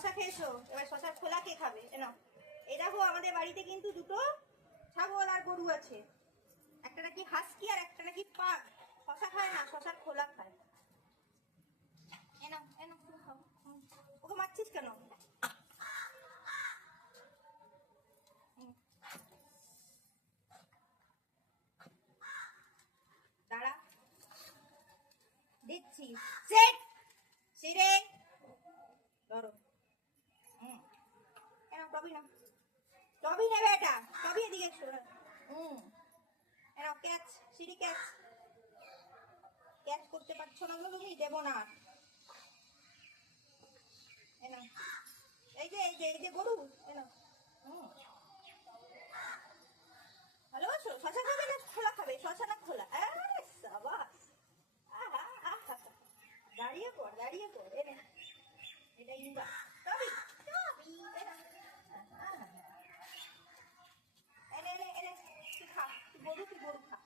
শশা খেয়েছো, এবার শশার খোলা কে খাবে? নাও। এই দেখো আমাদের বাড়িতে কিন্তু দুটো ছাগল আর গরু আছে, একটা নাকি হাস্কি আর একটা নাকি পাগ। শশা খায় না, শশার খোলা খায়। এনাও এনাও, তুমি খাও। ওকে মারছিস কেন? দাঁড়া, দিচ্ছি। সেট সিরে ধরো। এনাও টবি না, টবি নেবে এটা, টবি এদিকে এসো। এনাও ক্যাচ, সিঁড়ি ক্যাচ। ক্যাচ করতে পারছো না তুমি, দেবো না। এনাও, এই যে এই যে এই যে গরু, এনাও। ভালোবাসো? শশা খাবে না খোলা খাবে? শশা না খোলা? সাবাস। আহা আহা, দাঁড়িয়ে পড়, দাঁড়িয়ে পড়। এনে এটা ইন্দা টবি, টবি এনে এনে এনে এনে, তুই খা, তুই গরু খা।